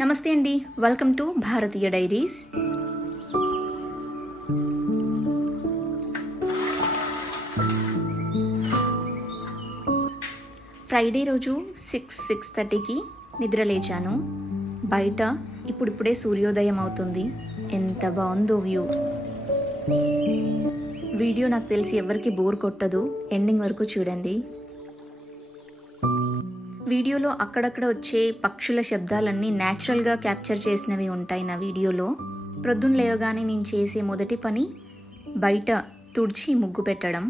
నమస్తే అండి, welcome to Bharatiya diaries. Friday రోజు 6:30కి నిద్ర లేచాను. బయట ఇప్పుడిప్పుడే సూర్యోదయం అవుతుంది. ఎంత బాగుందో వ్యూ. వీడియో నాకు తెలిసి ఎవరికి బోర్ కొట్టదు, ఎండింగ్ వరకు చూడండి. వీడియోలో అక్కడక్కడ వచ్చే పక్షుల శబ్దాలన్నీ న్యాచురల్గా క్యాప్చర్ చేసినవి ఉంటాయి నా వీడియోలో. ప్రొద్దున లేవగానే నేను చేసే మొదటి పని బయట తుడిచి ముగ్గు పెట్టడం.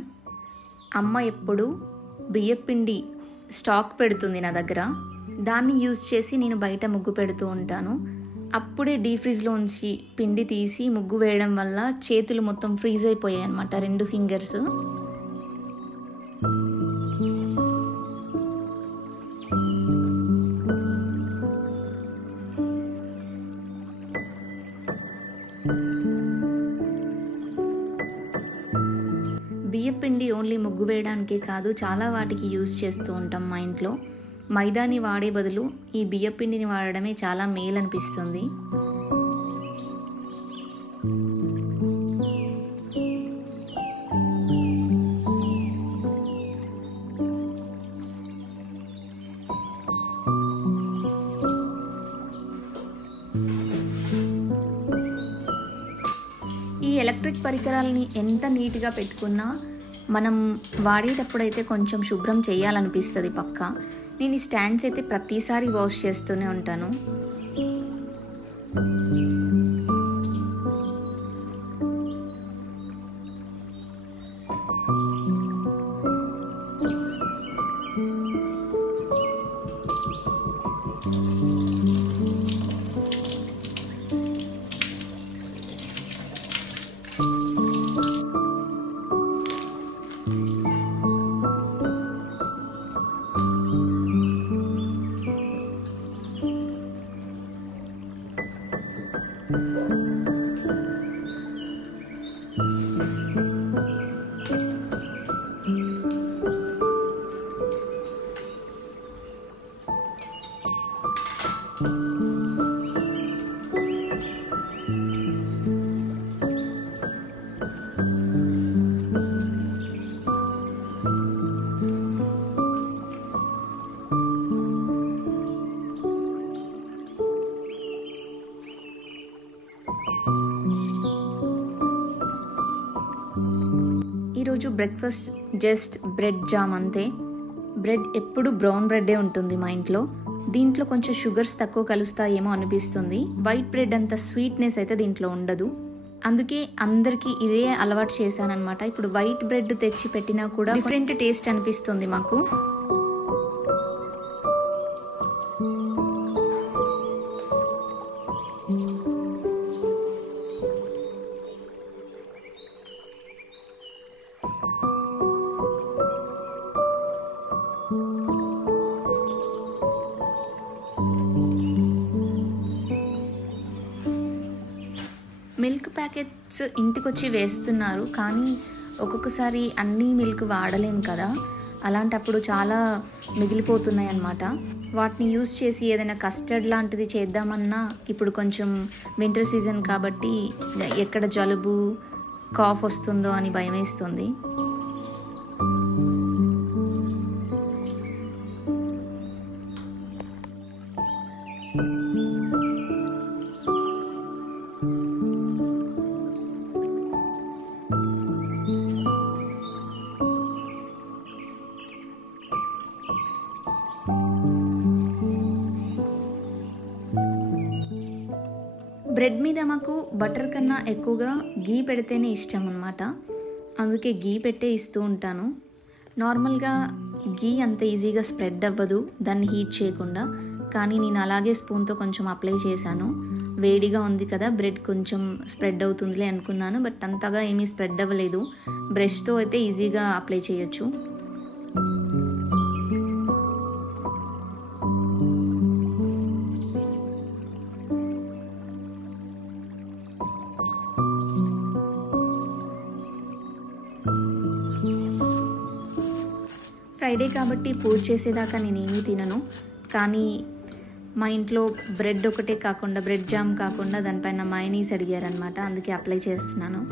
అమ్మ ఎప్పుడు బియ్యపిండి స్టాక్ పెడుతుంది నా దగ్గర, దాన్ని యూజ్ చేసి నేను బయట ముగ్గు పెడుతూ ఉంటాను. అప్పుడే డీప్ ఫ్రిడ్జ్లోంచి పిండి తీసి ముగ్గు వేయడం వల్ల చేతులు మొత్తం ఫ్రీజ్ అయిపోయాయి అన్నమాట, 2 ఫింగర్స్. బియ్యపిండి ఓన్లీ ముగ్గు వేయడానికే కాదు, చాలా వాటికి యూజ్ చేస్తూ ఉంటాం మా ఇంట్లో. మైదాని వాడే బదులు ఈ బియ్యపిండిని వాడడమే చాలా మేలు అనిపిస్తుంది. ఈ ఎలక్ట్రిక్ పరికరాలని ఎంత నీట్గా పెట్టుకున్నా మనం వాడేటప్పుడైతే కొంచెం శుభ్రం చేయాలనిపిస్తుంది పక్కా. నేను ఈ స్టాండ్స్ అయితే ప్రతిసారి వాష్ చేస్తూనే ఉంటాను. ఈరోజు బ్రేక్ఫాస్ట్ జస్ట్ బ్రెడ్ జామ్ అంతే. బ్రెడ్ ఎప్పుడు బ్రౌన్ బ్రెడ్డే ఉంటుంది మా ఇంట్లో. దీంట్లో కొంచెం షుగర్స్ తక్కువ కలుస్తాయేమో అనిపిస్తుంది. వైట్ బ్రెడ్ అంత స్వీట్నెస్ అయితే దీంట్లో ఉండదు, అందుకే అందరికీ ఇదే అలవాటు చేశానన్నమాట. ఇప్పుడు వైట్ బ్రెడ్ తెచ్చి పెట్టినా కూడా డిఫరెంట్ టేస్ట్ అనిపిస్తుంది మాకు. మిల్క్ ప్యాకెట్స్ ఇంటికొచ్చి వేస్తున్నారు, కానీ ఒక్కొక్కసారి అన్నీ మిల్క్ వాడలేం కదా, అలాంటప్పుడు చాలా మిగిలిపోతున్నాయి అన్నమాట. వాటిని యూస్ చేసి ఏదైనా కస్టర్డ్ లాంటిది చేద్దామన్నా ఇప్పుడు కొంచెం వింటర్ సీజన్ కాబట్టి ఎక్కడ జలుబు కాఫ్ వస్తుందో అని భయం వేస్తుంది. బ్రెడ్ మీద మాకు బటర్ కన్నా ఎక్కువగా గీ పెడితేనే ఇష్టం అన్నమాట. అందుకే గీ పెట్టే ఇస్తూ ఉంటాను. నార్మల్గా గీ అంత ఈజీగా స్ప్రెడ్ అవ్వదు దాన్ని హీట్ చేయకుండా, కానీ నేను అలాగే స్పూన్తో కొంచెం అప్లై చేశాను. వేడిగా ఉంది కదా, బ్రెడ్ కొంచెం స్ప్రెడ్ అవుతుందిలే అనుకున్నాను, బట్ అంతగా ఏమీ స్ప్రెడ్ అవ్వలేదు. బ్రష్తో అయితే ఈజీగా అప్లై చేయొచ్చు. ఫ్రైడే కాబట్టి పూజ చేసేదాకా నేనేమీ తినను, కానీ మా ఇంట్లో బ్రెడ్ ఒకటే కాకుండా బ్రెడ్ జామ్ కాకుండా దానిపైన మయోనీస్ అడిగారనమాట, అందుకే అప్లై చేస్తున్నాను.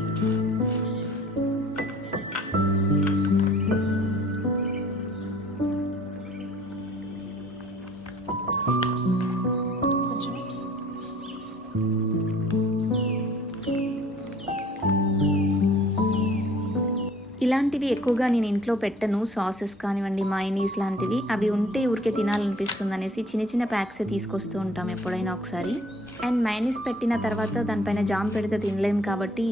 ఇలాంటివి ఎక్కువగా నేను ఇంట్లో పెట్టను, సాసెస్ కానివ్వండి మయోనీస్ లాంటివి. అవి ఉంటే ఊరికే తినాలనిపిస్తుంది అనేసి చిన్న చిన్న ప్యాక్సే తీసుకొస్తూ ఉంటాం ఎప్పుడైనా ఒకసారి. అండ్ మయోనీస్ పెట్టిన తర్వాత దానిపైన జామ్ పెడితే తినలేం కాబట్టి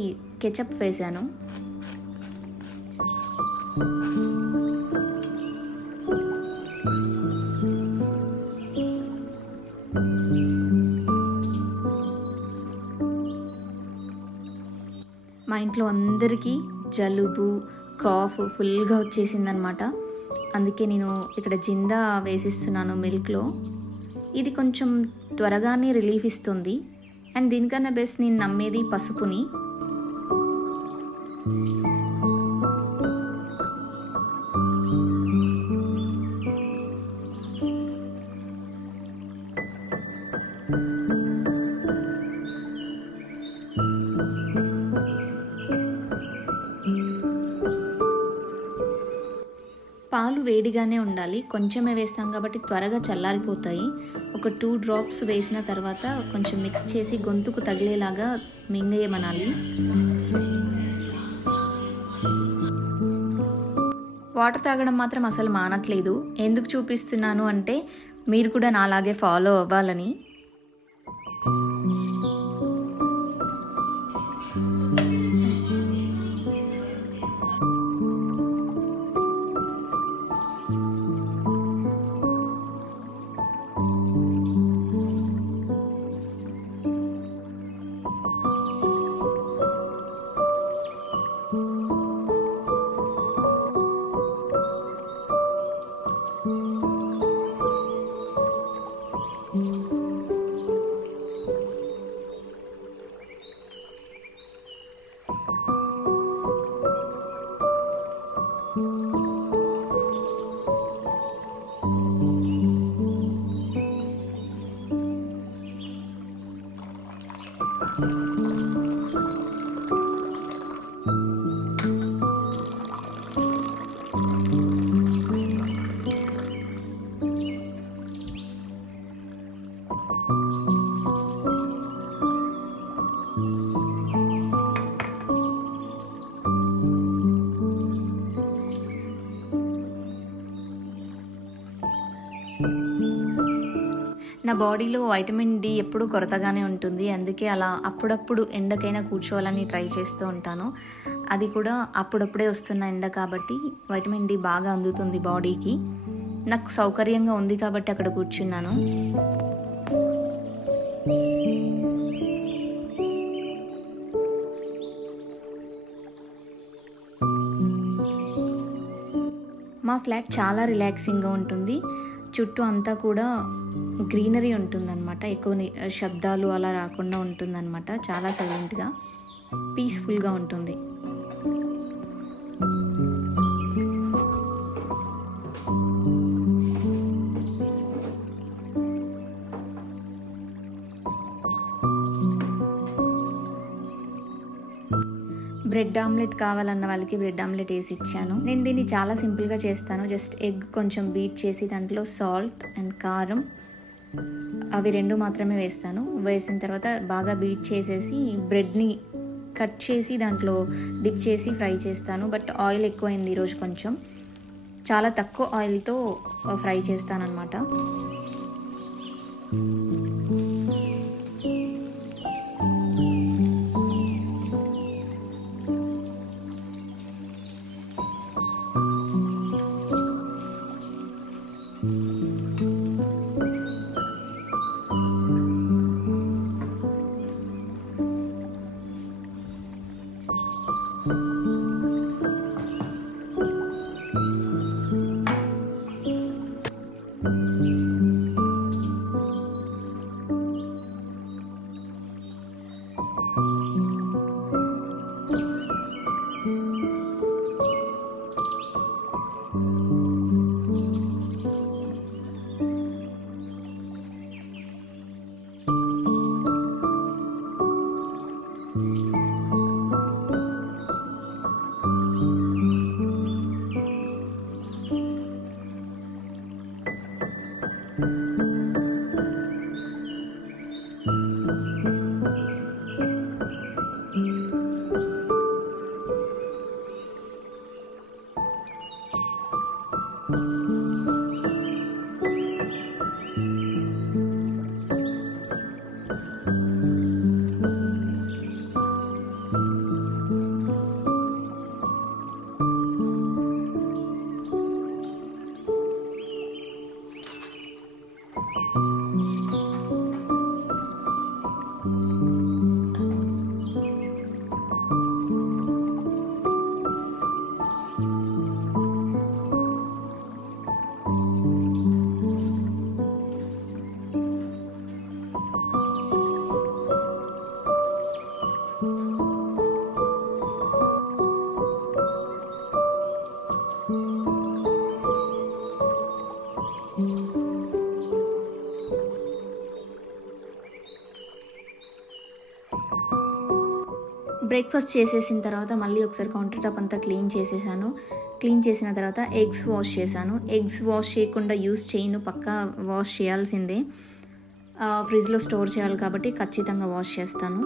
కెచప్ వేసాను. మా ఇంట్లో అందరికీ జలుబు కాఫ్ ఫుల్గా వచ్చేసిందనమాట. అందుకే నేను ఇక్కడ జిందా వేసిస్తున్నాను మిల్క్లో. ఇది కొంచెం త్వరగానే రిలీఫ్ ఇస్తుంది. అండ్ దీనికన్నా బెస్ట్ నేను నమ్మేది పసుపుని. పాలు వేడిగానే ఉండాలి, కొంచెమే వేస్తాం కాబట్టి త్వరగా చల్లారిపోతాయి. ఒక 2 డ్రాప్స్ వేసిన తర్వాత కొంచెం మిక్స్ చేసి గొంతుకు తగిలేలాగా మింగేయమనాలి. వాటర్ తాగడం మాత్రం అసలు మానట్లేదు. ఎందుకు చూపిస్తున్నాను అంటే మీరు కూడా నాలాగే ఫాలో అవ్వాలని. నా బాడీలో వైటమిన్ డి ఎప్పుడు కొరతగానే ఉంటుంది, అందుకే అలా అప్పుడప్పుడు ఎండకైనా కూర్చోవాలని ట్రై చేస్తూ ఉంటాను. అది కూడా అప్పుడప్పుడే వస్తున్న ఎండ కాబట్టి వైటమిన్ డి బాగా అందుతుంది బాడీకి. నాకు సౌకర్యంగా ఉంది కాబట్టి అక్కడ కూర్చున్నాను. మా ఫ్లాట్ చాలా రిలాక్సింగ్గా ఉంటుంది. చుట్టూ అంతా కూడా గ్రీనరీ ఉంటుందన్నమాట, ఎక్కువ శబ్దాలు అలా రాకుండా ఉంటుందన్నమాట. చాలా సైలెంట్గా పీస్ఫుల్గా ఉంటుంది. బ్రెడ్ ఆమ్లెట్ కావాలన్న వాళ్ళకి బ్రెడ్ ఆమ్లెట్ వేసి ఇచ్చాను. నేను దీన్ని చాలా సింపుల్గా చేస్తాను. జస్ట్ ఎగ్ కొంచెం బీట్ చేసి దాంట్లో సాల్ట్ అండ్ కారం అవి 2 మాత్రమే వేస్తాను. వేసిన తర్వాత బాగా బీట్ చేసేసి బ్రెడ్ని కట్ చేసి దాంట్లో డిప్ చేసి ఫ్రై చేస్తాను. బట్ ఆయిల్ ఎక్కువైంది ఈరోజు, కొంచెం చాలా తక్కువ ఆయిల్తో ఫ్రై చేస్తాను అన్నమాట. బ్రేక్ఫాస్ట్ చేసేసిన తర్వాత మళ్ళీ ఒకసారి కౌంటర్ టాప్ అంతా క్లీన్ చేసేసాను. క్లీన్ చేసిన తర్వాత ఎగ్స్ వాష్ చేశాను. ఎగ్స్ వాష్ చేయకుండా యూస్ చేయను, పక్కా వాష్ చేయాల్సిందే. ఫ్రిడ్జ్లో స్టోర్ చేయాలి కాబట్టి ఖచ్చితంగా వాష్ చేస్తాను.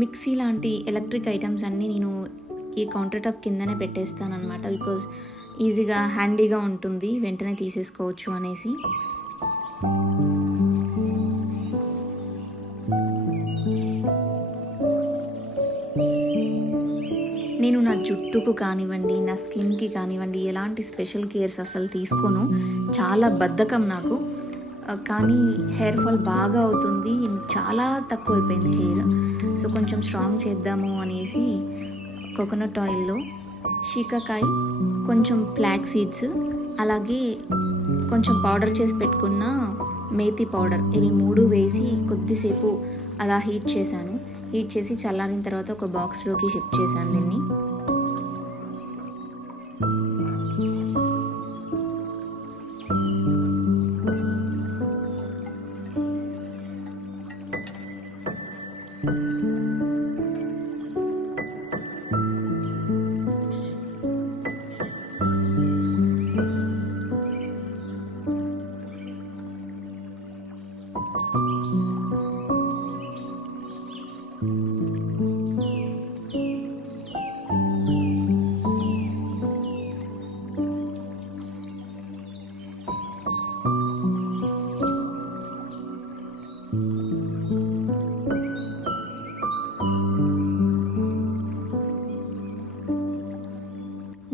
మిక్సీ లాంటి ఎలక్ట్రిక్ ఐటమ్స్ అన్నీ నేను ఈ కౌంటర్ టాప్ కిందనే పెట్టేస్తాను అనమాట. బికాజ్ ఈజీగా హ్యాండీగా ఉంటుంది, వెంటనే తీసేసుకోవచ్చు అనేసి. నేను నా జుట్టుకు కానివ్వండి, నా స్కిన్కి కానివ్వండి ఎలాంటి స్పెషల్ కేర్స్ అసలు తీసుకోను. చాలా బద్ధకం నాకు. కానీ హెయిర్ ఫాల్ బాగా అవుతుంది, చాలా తక్కువ అయిపోయింది హెయిర్. సో కొంచెం స్ట్రాంగ్ చేద్దాము అనేసి కోకోనట్ ఆయిల్లో షీకాకాయ, కొంచెం ఫ్లాక్ సీడ్స్, అలాగే కొంచెం పౌడర్ చేసి పెట్టుకున్న మేతి పౌడర్, ఇవి 3 వేసి కొద్దిసేపు అలా హీట్ చేశాను. హీట్ చేసి చల్లారిన తర్వాత ఒక బాక్స్లోకి షిఫ్ట్ చేశాను దీన్ని.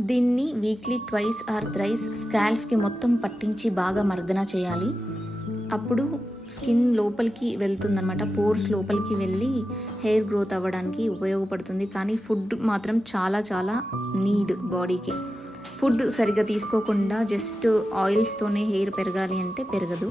దీన్ని వీక్లీ 2 or 3 స్కాల్ఫ్కి మొత్తం పట్టించి బాగా మర్దన చేయాలి. అప్పుడు స్కిన్ లోపలికి వెళ్తుందన్నమాట, పోర్స్ లోపలికి వెళ్ళి హెయిర్ గ్రోత్ అవ్వడానికి ఉపయోగపడుతుంది. కానీ ఫుడ్ మాత్రం చాలా చాలా నీడ్ బాడీకి. ఫుడ్ సరిగ్గా తీసుకోకుండా జస్ట్ ఆయిల్స్తోనే హెయిర్ పెరగాలి అంటే పెరగదు.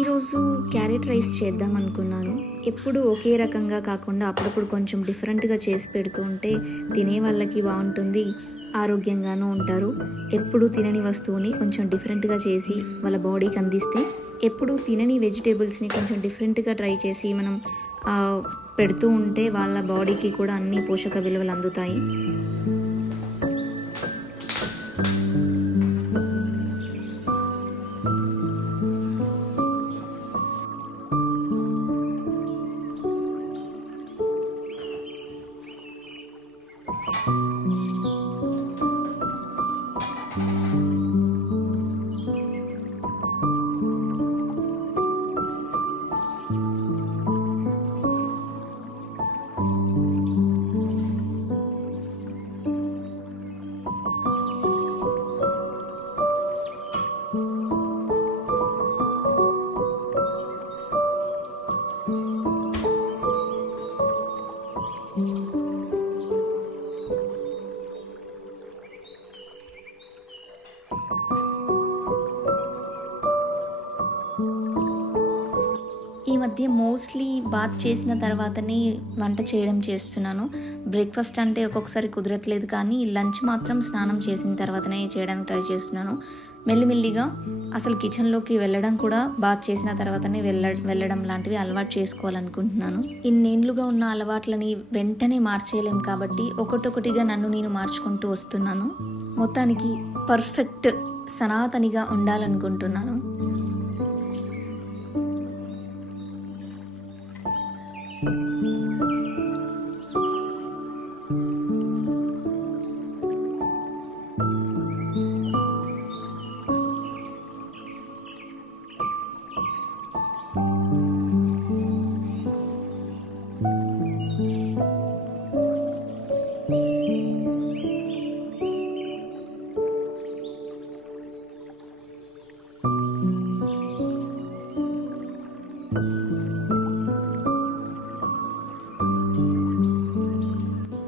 ఈరోజు క్యారెట్ రైస్ చేద్దాం అనుకున్నాను. ఎప్పుడు ఒకే రకంగా కాకుండా అప్పుడప్పుడు కొంచెం డిఫరెంట్గా చేసి పెడుతూ ఉంటే తినే వాళ్ళకి బాగుంటుంది, ఆరోగ్యంగానూ ఉంటారు. ఎప్పుడు తినని వస్తువుని కొంచెం డిఫరెంట్గా చేసి వాళ్ళ బాడీకి అందిస్తే, ఎప్పుడు తినని వెజిటేబుల్స్ని కొంచెం డిఫరెంట్గా ట్రై చేసి మనం పెడుతూ ఉంటే వాళ్ళ బాడీకి కూడా అన్ని పోషక విలువలు అందుతాయి. ఈ మధ్య మోస్ట్లీ బాత్ చేసిన తర్వాతనే వంట చేయడం చేస్తున్నాను. బ్రేక్ఫాస్ట్ అంటే ఒక్కొక్కసారి కుదరట్లేదు, కానీ లంచ్ మాత్రం స్నానం చేసిన తర్వాతనే చేయడానికి ట్రై చేస్తున్నాను. మెల్లిమెల్లిగా అసలు కిచెన్లోకి వెళ్ళడం కూడా బాత్ చేసిన తర్వాతనే వెళ్ళడం లాంటివి అలవాటు చేసుకోవాలనుకుంటున్నాను. ఇన్నేళ్లుగా ఉన్న అలవాట్లని వెంటనే మార్చేయలేం కాబట్టి ఒకటొకటిగా నన్ను నేను మార్చుకుంటూ వస్తున్నాను. మొత్తానికి పర్ఫెక్ట్ సనాతనిగా ఉండాలనుకుంటున్నాను.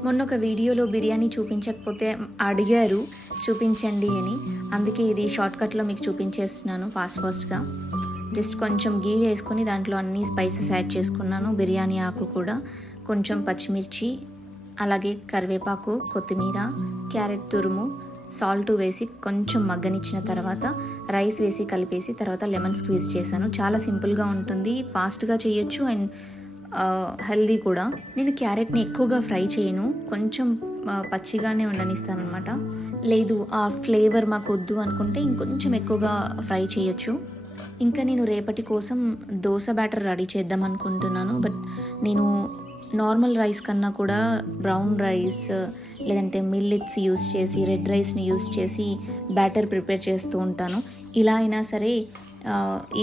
మొన్న ఒక వీడియోలో బిర్యానీ చూపించకపోతే అడిగారు చూపించండి అని, అందుకే ఇది షార్ట్కట్లో మీకు చూపించేస్తున్నాను ఫాస్ట్గా. జస్ట్ కొంచెం గీ వేసుకొని దాంట్లో అన్ని స్పైసెస్ యాడ్ చేసుకున్నాను. బిర్యానీ ఆకు కూడా, కొంచెం పచ్చిమిర్చి, అలాగే కరివేపాకు, కొత్తిమీర, క్యారెట్ తురుము, సాల్ట్ వేసి కొంచెం మగ్గనిచ్చిన తర్వాత రైస్ వేసి కలిపేసి తర్వాత లెమన్ స్క్వీజ్ చేశాను. చాలా సింపుల్గా ఉంటుంది, ఫాస్ట్గా చేయొచ్చు అండ్ హెల్దీ కూడా. నేను క్యారెట్ని ఎక్కువగా ఫ్రై చేయను, కొంచెం పచ్చిగానే ఉండనిస్తాను అనమాట. లేదు ఆ ఫ్లేవర్ మాకు వద్దు అనుకుంటే ఇంకొంచెం ఎక్కువగా ఫ్రై చేయొచ్చు. ఇంకా నేను రేపటి కోసం దోశ బ్యాటర్ రెడీ చేద్దాం అనుకుంటున్నాను. బట్ నేను నార్మల్ రైస్ కన్నా కూడా బ్రౌన్ రైస్ లేదంటే మిల్లెట్స్ యూస్ చేసి, రెడ్ రైస్ని యూస్ చేసి బ్యాటర్ ప్రిపేర్ చేస్తూ ఉంటాను. ఇలా అయినా సరే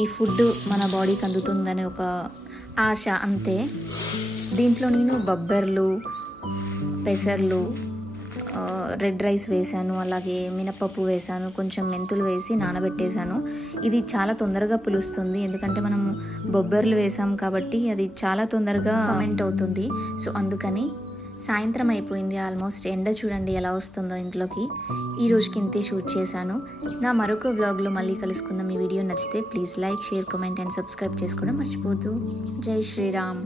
ఈ ఫుడ్ మన బాడీకి అందుతుందనే ఒక ఆశ అంతే. దీంట్లో నేను బొబ్బర్లు, పెసర్లు, రెడ్ రైస్ వేసాను, అలాగే మినపప్పు వేసాను, కొంచెం మెంతులు వేసి నానబెట్టేశాను. ఇది చాలా తొందరగా పులుస్తుంది, ఎందుకంటే మనం బొబ్బర్లు వేసాం కాబట్టి అది చాలా తొందరగా ఫర్మెంట్ అవుతుంది. సో అందుకని సాయంత్రం అయిపోయింది ఆల్మోస్ట్. ఎండ చూడండి ఎలా వస్తుందో ఇంట్లోకి. ఈ రోజుకి ఇంతే షూట్ చేశాను. నా మరొక వ్లాగ్లో మళ్ళీ కలుసుకుందాం. ఈ వీడియో నచ్చితే please like, share, comment and subscribe చేసుకోవడం మర్చిపోవద్దు. జై శ్రీరామ్.